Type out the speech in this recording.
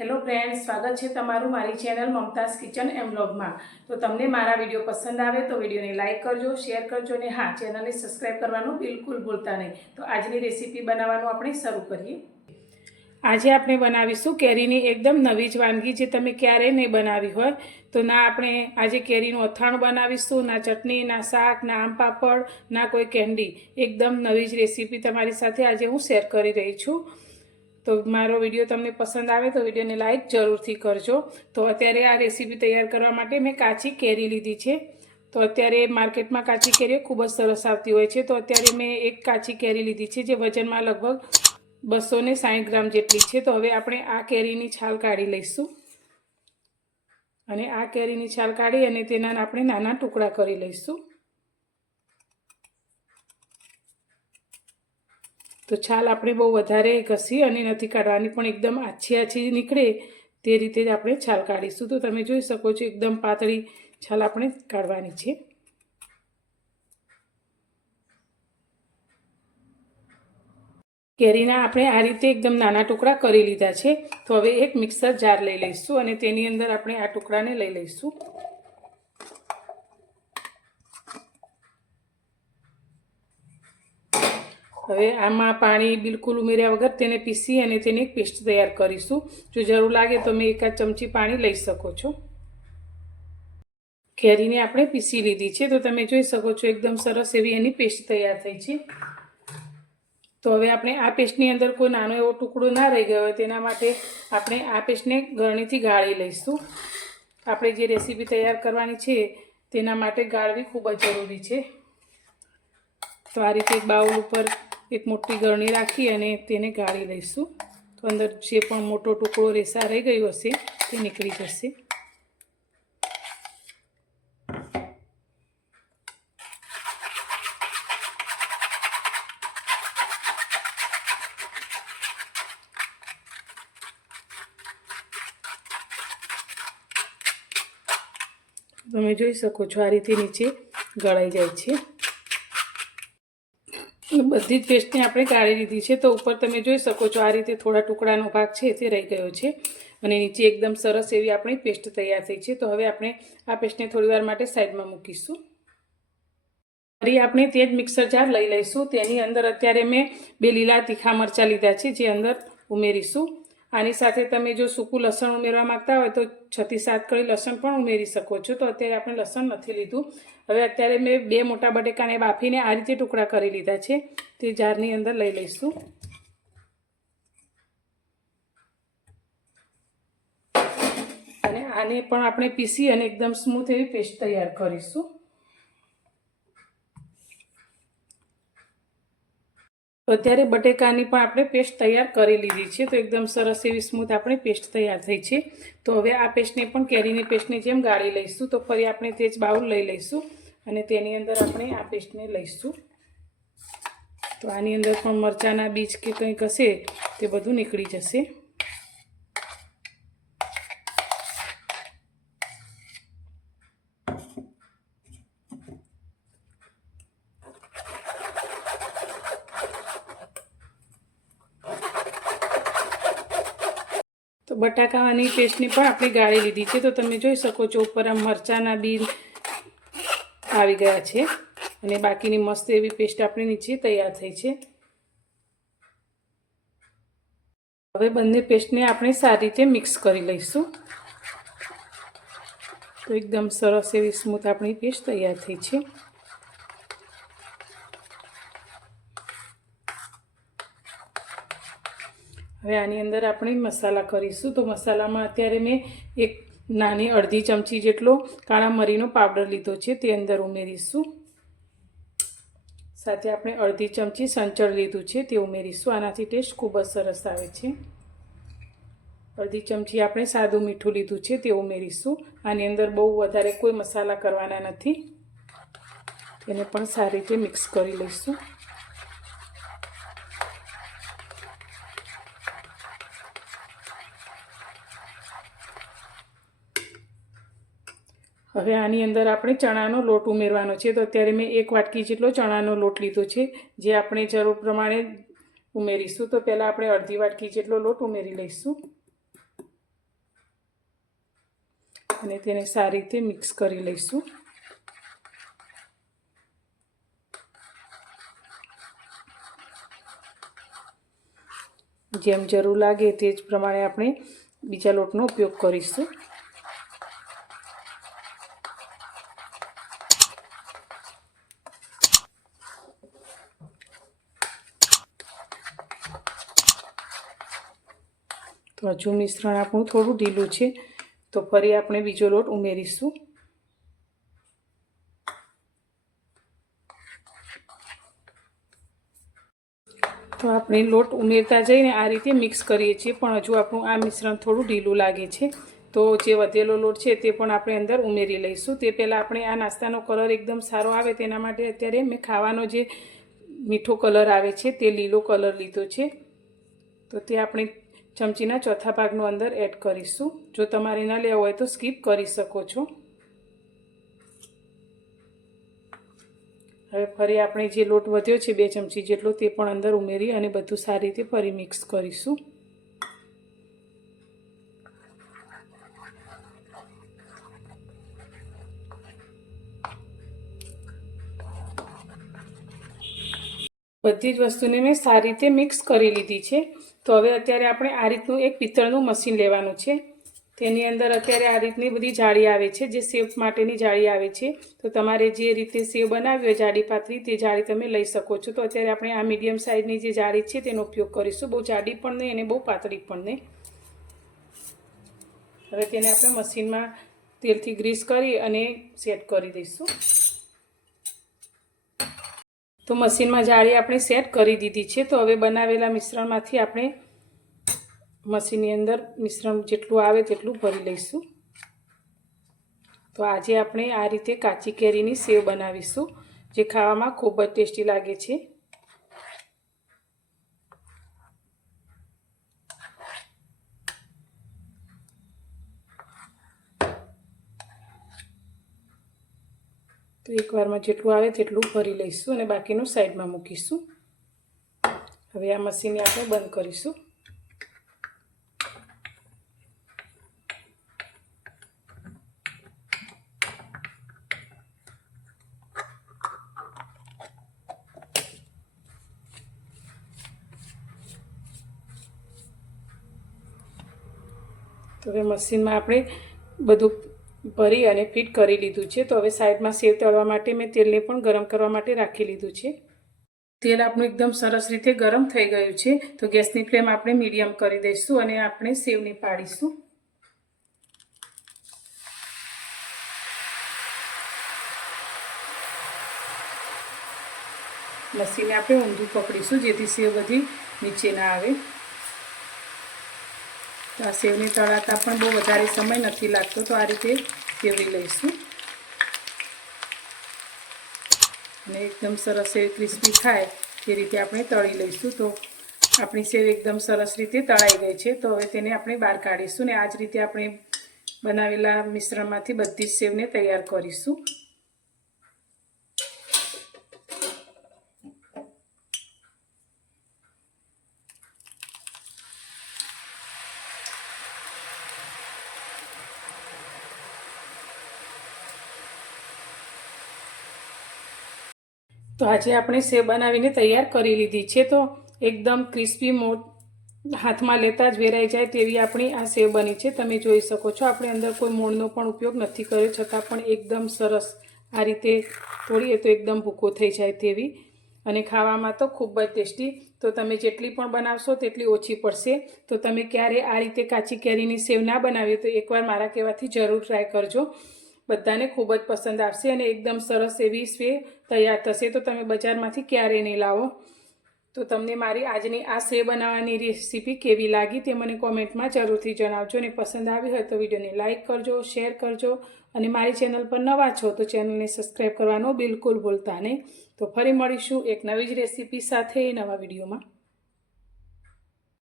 Hello friends, સ્વાગત છે તમારું મારી ચેનલ મમતાઝ કિચન એન્ડ વ્લોગમાં। તો તમને મારા વિડીયો પસંદ આવે તો વિડીયોને લાઇક કરજો, શેર કરજો અને હા, ચેનલને સબસ્ક્રાઇબ કરવાનું બિલકુલ ભૂલતા નહીં। તો આજની રેસીપી બનાવવાનું આપણે શરૂ કરીએ। આજે આપણે બનાવીશું કેરીની એકદમ નવી જ વાનગી જે તમે ક્યારેય નહીં બનાવી હોય। તો ના આપણે આજે કેરીનું અથાણું બનાવીશું, ના ચટણી, ના શાક, ના આમ પાપડ, ના કોઈ કેન્ડી। એકદમ નવી જ રેસીપી તમારી સાથે આજે હું શેર કરી રહી છું। તો મારો વિડીયો તમને પસંદ આવે તો વિડીયોને લાઇક જરૂરથી કરજો। તો અત્યારે આ રેસીપી તૈયાર કરવા માટે મેં કાચી કેરી લીધી છે। તો અત્યારે માર્કેટમાં કાચી કેરીઓ ખૂબ જ સરસ આવતી હોય છે। તો અત્યારે મેં એક કાચી કેરી લીધી છે જે વજનમાં લગભગ 260 ગ્રામ જેટલી છે। તો હવે આપણે આ કેરીની છાલ કાઢી લઈશું અને આ કેરીની છાલ કાઢી અને તેના આપણે નાના ટુકડા કરી લઈશું। તો છાલ આપણે બહુ વધારે ઘસી અને નથી કાઢવાની, પણ એકદમ આછી નીકળે તે રીતે જ આપણે છાલ કાઢીશું। તો તમે જોઈ શકો છો એકદમ પાતળી છાલ આપણે કાઢવાની છે। કેરીના આપણે આ રીતે એકદમ નાના ટુકડા કરી લીધા છે। તો હવે એક મિક્સર જાર લઈ લઈશું અને તેની અંદર આપણે આ ટુકડાને લઈ લઈશું। હવે આમાં પાણી બિલકુલ ઉમેર્યા વગર તેને પીસી અને તેની એક પેસ્ટ તૈયાર કરીશું। જો જરૂર લાગે તો તમે એકાદ ચમચી પાણી લઈ શકો છો। કેરીને આપણે પીસી લીધી છે। તો તમે જોઈ શકો છો એકદમ સરસ એવી એની પેસ્ટ તૈયાર થઈ છે। તો હવે આપણે આ પેસ્ટની અંદર કોઈ નાનો એવો ટુકડો ના રહી ગયો હોય તેના માટે આપણે આ પેસ્ટને ગળણીથી ગાળી લઈશું। આપણે જે રેસીપી તૈયાર કરવાની છે તેના માટે ગાળવી ખૂબ જ જરૂરી છે। તો આ રીતે એક બાઉલ ઉપર એક મોટી ગળણી રાખી અને તેને ગાળી લઈશું। તો અંદર જે પણ મોટો ટુકડો રેસા રહી ગયો હશે તે નીકળી જશે। તમે જોઈ શકો છો આ રીતે નીચે ગળાઈ જાય છે। બધી જ પેસ્ટને આપણે ગાળી લીધી છે। તો ઉપર તમે જોઈ શકો છો આ રીતે થોડા ટુકડાનો ભાગ છે તે રહી ગયો છે અને નીચે એકદમ સરસ એવી આપણી પેસ્ટ તૈયાર થઈ છે। તો હવે આપણે આ પેસ્ટને થોડીવાર માટે સાઈડમાં મૂકીશું। ફરી આપણે તે જ મિક્સર જાર લઈ લઈશું। તેની અંદર અત્યારે મેં 2 લીલા તીખા મરચાં લીધા છે જે અંદર ઉમેરીશું। આની સાથે તમે જો સૂકું લસણ ઉમેરવા માંગતા હોય તો 6 થી 7 કળી લસણ પણ ઉમેરી શકો છો। તો અત્યારે આપણે લસણ નથી લીધું। હવે અત્યારે મેં 2 મોટા બટેકાને બાફીને આ રીતે ટુકડા કરી લીધા છે તે જારની અંદર લઈ લઈશું અને આને પણ આપણે પીસી અને એકદમ સ્મૂથ એવી પેસ્ટ તૈયાર કરીશું। તો અત્યારે બટેકાની પણ આપણે પેસ્ટ તૈયાર કરી લીધી છે। તો એકદમ સરસ એવી સ્મૂથ આપણી પેસ્ટ તૈયાર થઈ છે। તો હવે આ પેસ્ટને પણ કેરીની પેસ્ટની જેમ ગાળી લઈશું। તો ફરી આપણે તે જ બાઉલ લઈ લઈશું અને તેની અંદર આપણે આ પેસ્ટને લઈશું। તો આની અંદર પણ મરચાંના બીજ કે કંઈક હશે તે બધું નીકળી જશે। તો બટાકાની પેસ્ટની પણ આપણે ગાળી લીધી છે। તો તમે જોઈ શકો છો ઉપર આ મરચાંના બીજ આવી ગયા છે અને બાકીની મસ્ત એવી પેસ્ટ આપણી નીચે તૈયાર થઈ છે। હવે બંને પેસ્ટને આપણે સારી રીતે મિક્સ કરી લઈશું। તો એકદમ સરસ એવી સ્મૂથ આપણી પેસ્ટ તૈયાર થઈ છે। હવે આની અંદર આપણે મસાલા કરીશું। તો મસાલામાં અત્યારે મેં એક નાની અડધી ચમચી જેટલો કાળા મરીનો પાવડર લીધો છે તે અંદર ઉમેરીશું। સાથે આપણે અડધી ચમચી સંચળ લીધું છે તે ઉમેરીશું। આનાથી ટેસ્ટ ખૂબ જ સરસ આવે છે। અડધી ચમચી આપણે સાદું મીઠું લીધું છે તે ઉમેરીશું। આની અંદર બહુ વધારે કોઈ મસાલા કરવાના નથી। તેને પણ સારી રીતે મિક્સ કરી લઈશું। હવે આની અંદર આપણે ચણાનો લોટ ઉમેરવાનો છે। તો અત્યારે મેં 1 વાટકી જેટલો ચણાનો લોટ લીધો છે જે આપણે જરૂર પ્રમાણે ઉમેરીશું। તો પહેલાં આપણે અડધી વાટકી જેટલો લોટ ઉમેરી લઈશું। અને તેને સારી રીતે મિક્સ કરી લઈશું. જેમ જરૂર લાગે તે જ પ્રમાણે આપણે બીજા લોટનો ઉપયોગ કરીશું. તો હજુ મિશ્રણ આપણું થોડું ઢીલું છે, તો ફરી આપણે બીજો લોટ ઉમેરીશું. તો આપણે લોટ ઉમેરતા જઈને આ રીતે મિક્સ કરીએ છીએ, પણ હજુ આપણું આ મિશ્રણ થોડું ઢીલું લાગે છે. તો જે વધેલો લોટ છે તે પણ આપણે અંદર ઉમેરી લઈશું. તે પહેલાં આપણે આ નાસ્તાનો કલર એકદમ સારો આવે તેના માટે અત્યારે મેં ખાવાનો જે મીઠો કલર આવે છે તે લીલો કલર લીધો છે. તો તે આપણે ચમચીના ચોથા ભાગનો અંદર એડ કરીશું. જો તમારે ન લેવો હોય તો સ્કીપ કરી શકો છો. હવે ફરી આપણે જે લોટ વધ્યો છે 2 ચમચી જેટલો તે પણ અંદર ઉમેરી અને બધું સારી રીતે ફરી મિક્સ કરીશું. બધી જ વસ્તુને મેં સારી રીતે મિક્સ કરી લીધી છે. તો હવે અત્યારે આપણે આ રીતનું એક પિત્તળનું મશીન લેવાનું છે. તેની અંદર અત્યારે આ રીતની બધી જાળી આવે છે, જે સેવ માટેની જાળી આવે છે. તો તમારે જે રીતે સેવ બનાવી હોય જાડી પાતળી તે જાળી તમે લઈ શકો છો. તો અત્યારે આપણે આ મીડિયમ સાઇઝની જે જાળી છે તેનો ઉપયોગ કરીશું. બહુ જાડી પણ નહીં અને બહુ પાતળી પણ નહીં. હવે તેને આપણે મશીનમાં તેલથી ગ્રીસ કરી અને સેટ કરી દઈશું. તો મશીનમાં જાળી આપણે સેટ કરી દીધી છે. તો હવે બનાવેલા મિશ્રણમાંથી આપણે મશીનની અંદર મિશ્રણ જેટલું આવે તેટલું ભરી લઈશું. તો આજે આપણે આ રીતે કાચી કેરીની સેવ બનાવીશું, જે ખાવામાં ખૂબ જ ટેસ્ટી લાગે છે. તો એકવારમાં જેટલું આવે તેટલું ભરી લઈશું અને બાકીનું સાઈડમાં મૂકીશું. હવે આ મશીનને આપણે બંધ કરીશું. તો હવે મશીનમાં આપણે બધું ભરી અને ફિટ કરી લીધું છે. તો હવે સાઈડમાં સેવ તળવા માટે મેં તેલને પણ ગરમ કરવા માટે રાખી લીધું છે. તેલ આપણું એકદમ સરસ રીતે ગરમ થઈ ગયું છે. તો ગેસની ફ્લેમ આપણે મીડિયમ કરી દઈશું અને આપણે સેવને પાડીશું. મશીનને આપણે ઊંધું પકડીશું જેથી સેવ બધી નીચે ના આવે. તો આ સેવને તળાતા પણ બહુ વધારે સમય નથી લાગતો. તો આ રીતે સેવરી લઈશું અને એકદમ સરસ એવી ક્રિસ્પી થાય તે રીતે આપણે તળી લઈશું. તો આપણી સેવ એકદમ સરસ રીતે તળાઈ ગઈ છે. તો હવે તેને આપણે બહાર કાઢીશું ને આ જ રીતે આપણે બનાવેલા મિશ્રણમાંથી બધી જ સેવને તૈયાર કરીશું. તો આજે આપણે સેવ બનાવીને તૈયાર કરી લીધી છે. તો એકદમ ક્રિસ્પી હાથમાં લેતા જ વેરાઈ જાય તેવી આપણી આ સેવ બની છે. તમે જોઈ શકો છો આપણે અંદર કોઈ મોણનો પણ ઉપયોગ નથી કર્યો, છતાં પણ એકદમ સરસ આ રીતે તોડીએ તો એકદમ ભૂકો થઈ જાય તેવી અને ખાવામાં તો ખૂબ જ ટેસ્ટી. તો તમે જેટલી પણ બનાવશો તેટલી ઓછી પડશે. તો તમે ક્યારે આ રીતે કાચી કેરીની સેવ ના બનાવી તો એકવાર મારા કહેવાથી જરૂર ટ્રાય કરજો. બધાને ખૂબ જ પસંદ આવશે અને એકદમ સરસ એવી સેવ તૈયાર થશે. તો તમે બજારમાંથી ક્યારેય નહીં લાવો. તો તમને મારી આજની આ સેવ બનાવવાની રેસીપી કેવી લાગી તે મને કોમેન્ટમાં જરૂરથી જણાવજો. અને પસંદ આવી હોય તો વિડીયોને લાઇક કરજો, શેર કરજો અને મારી ચેનલ પર નવા છો તો ચેનલને સબસ્ક્રાઈબ કરવાનું બિલકુલ ભૂલતા નહીં. તો ફરી મળીશું એક નવી જ રેસીપી સાથે નવા વિડીયોમાં.